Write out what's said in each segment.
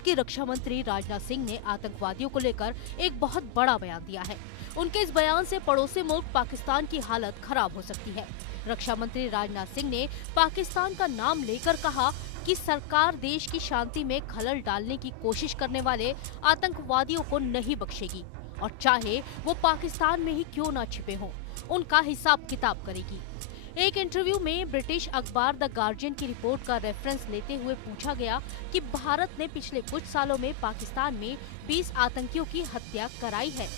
भारत के रक्षा मंत्री राजनाथ सिंह ने आतंकवादियों को लेकर एक बहुत बड़ा बयान दिया है। उनके इस बयान से पड़ोसी मुल्क पाकिस्तान की हालत खराब हो सकती है। रक्षा मंत्री राजनाथ सिंह ने पाकिस्तान का नाम लेकर कहा कि सरकार देश की शांति में खलल डालने की कोशिश करने वाले आतंकवादियों को नहीं बख्शेगी और चाहे वो पाकिस्तान में ही क्यों न छिपे हों, उनका हिसाब किताब करेगी। एक इंटरव्यू में ब्रिटिश अखबार द गार्जियन की रिपोर्ट का रेफरेंस लेते हुए पूछा गया कि भारत ने पिछले कुछ सालों में पाकिस्तान में 20 आतंकियों की हत्या कराई है।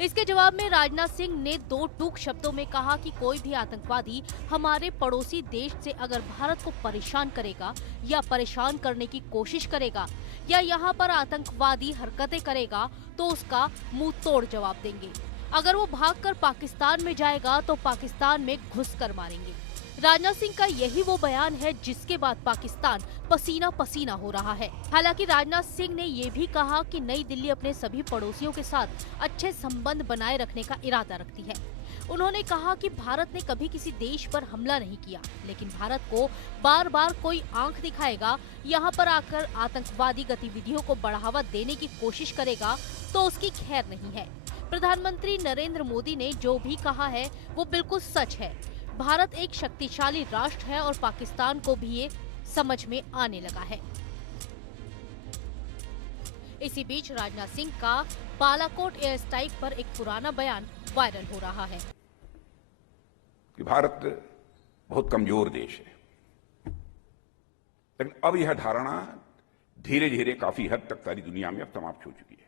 इसके जवाब में राजनाथ सिंह ने दो टूक शब्दों में कहा कि कोई भी आतंकवादी हमारे पड़ोसी देश से अगर भारत को परेशान करेगा या परेशान करने की कोशिश करेगा या यहाँ पर आतंकवादी हरकतें करेगा तो उसका मुंह तोड़ जवाब देंगे। अगर वो भागकर पाकिस्तान में जाएगा तो पाकिस्तान में घुसकर मारेंगे। राजनाथ सिंह का यही वो बयान है जिसके बाद पाकिस्तान पसीना पसीना हो रहा है। हालांकि राजनाथ सिंह ने ये भी कहा कि नई दिल्ली अपने सभी पड़ोसियों के साथ अच्छे संबंध बनाए रखने का इरादा रखती है। उन्होंने कहा कि भारत ने कभी किसी देश पर हमला नहीं किया, लेकिन भारत को बार बार कोई आंख दिखाएगा, यहाँ पर आकर आतंकवादी गतिविधियों को बढ़ावा देने की कोशिश करेगा तो उसकी खैर नहीं है। प्रधानमंत्री नरेंद्र मोदी ने जो भी कहा है वो बिल्कुल सच है। भारत एक शक्तिशाली राष्ट्र है और पाकिस्तान को भी ये समझ में आने लगा है। इसी बीच राजनाथ सिंह का बालाकोट एयर स्ट्राइक पर एक पुराना बयान वायरल हो रहा है कि भारत बहुत कमजोर देश है, लेकिन अब यह धारणा धीरे धीरे काफी हद तक सारी दुनिया में अब समाप्त हो चुकी है।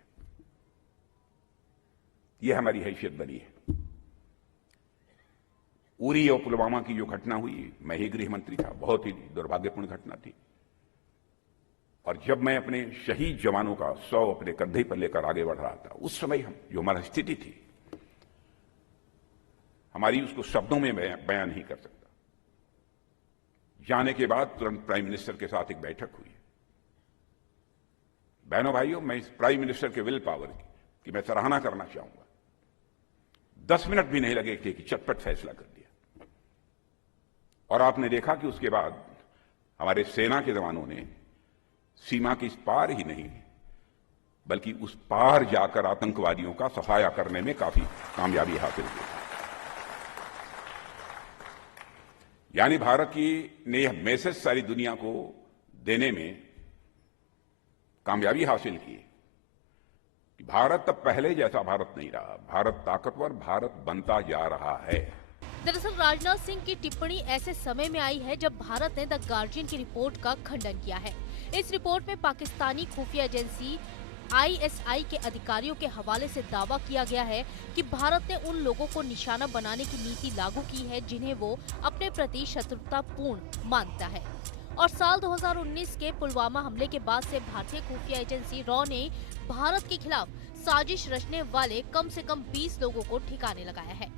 यह हमारी हैसियत बनी है। उरी और पुलवामा की जो घटना हुई, मैं ही गृह मंत्री था, बहुत ही दुर्भाग्यपूर्ण घटना थी। और जब मैं अपने शहीद जवानों का 100 अपने कंधे पर लेकर आगे बढ़ रहा था, उस समय हम जो हमारी स्थिति थी, हमारी उसको शब्दों में बयान नहीं कर सकता। जाने के बाद तुरंत प्राइम मिनिस्टर के साथ एक बैठक हुई। बहनों भाइयों, मैं इस प्राइम मिनिस्टर के विल पावर की मैं सराहना करना चाहूंगा। 10 मिनट भी नहीं लगे कि चटपट फैसला कर दिया। और आपने देखा कि उसके बाद हमारे सेना के जवानों ने सीमा के इस पार ही नहीं बल्कि उस पार जाकर आतंकवादियों का सफाया करने में काफी कामयाबी हासिल की। यानी भारत की ने यह मैसेज सारी दुनिया को देने में कामयाबी हासिल की कि भारत अब पहले जैसा भारत नहीं रहा। भारत ताकतवर भारत बनता जा रहा है। दरअसल राजनाथ सिंह की टिप्पणी ऐसे समय में आई है जब भारत ने द गार्जियन की रिपोर्ट का खंडन किया है। इस रिपोर्ट में पाकिस्तानी खुफिया एजेंसी ISI के अधिकारियों के हवाले से दावा किया गया है कि भारत ने उन लोगों को निशाना बनाने की नीति लागू की है जिन्हें वो अपने प्रति शत्रुतापूर्ण मानता है। और साल 2019 के पुलवामा हमले के बाद से भारतीय खुफिया एजेंसी रॉ ने भारत के खिलाफ साजिश रचने वाले कम से कम 20 लोगों को ठिकाने लगाया है।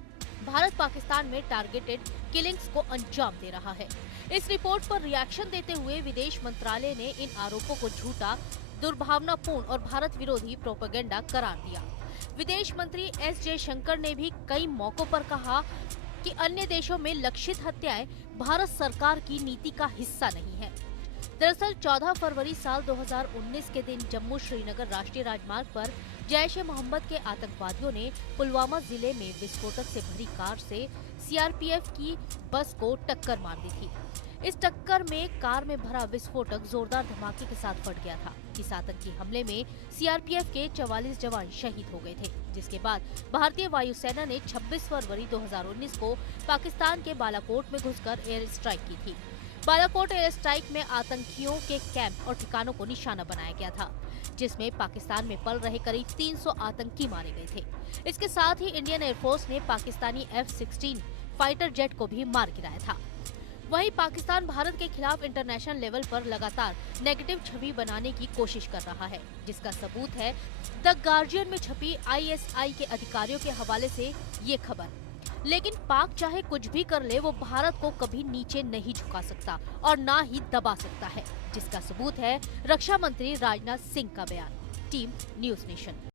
भारत पाकिस्तान में टारगेटेड किलिंग्स को अंजाम दे रहा है। इस रिपोर्ट पर रिएक्शन देते हुए विदेश मंत्रालय ने इन आरोपों को झूठा, दुर्भावनापूर्ण और भारत विरोधी प्रोपेगेंडा करार दिया। विदेश मंत्री S जयशंकर ने भी कई मौकों पर कहा कि अन्य देशों में लक्षित हत्याएं भारत सरकार की नीति का हिस्सा नहीं है। दरअसल 14 फरवरी साल 2019 के दिन जम्मू श्रीनगर राष्ट्रीय राजमार्ग पर जैश-ए-मोहम्मद के आतंकवादियों ने पुलवामा जिले में विस्फोटक से भरी कार से CRPF की बस को टक्कर मार दी थी। इस टक्कर में कार में भरा विस्फोटक जोरदार धमाके के साथ फट गया था। इस आतंकी हमले में CRPF के 44 जवान शहीद हो गए थे, जिसके बाद भारतीय वायुसेना ने 26 फरवरी 2019 को पाकिस्तान के बालाकोट में घुसकर एयर स्ट्राइक की थी। बालाकोट एयर स्ट्राइक में आतंकियों के कैंप और ठिकानों को निशाना बनाया गया था, जिसमें पाकिस्तान में पल रहे करीब 300 आतंकी मारे गए थे। इसके साथ ही इंडियन एयरफोर्स ने पाकिस्तानी F-16 फाइटर जेट को भी मार गिराया था। वहीं पाकिस्तान भारत के खिलाफ इंटरनेशनल लेवल पर लगातार नेगेटिव छवि बनाने की कोशिश कर रहा है, जिसका सबूत है द गार्जियन में छपी ISI के अधिकारियों के हवाले से ये खबर। लेकिन पाक चाहे कुछ भी कर ले, वो भारत को कभी नीचे नहीं झुका सकता और ना ही दबा सकता है, जिसका सबूत है रक्षा मंत्री राजनाथ सिंह का बयान। Team news nation.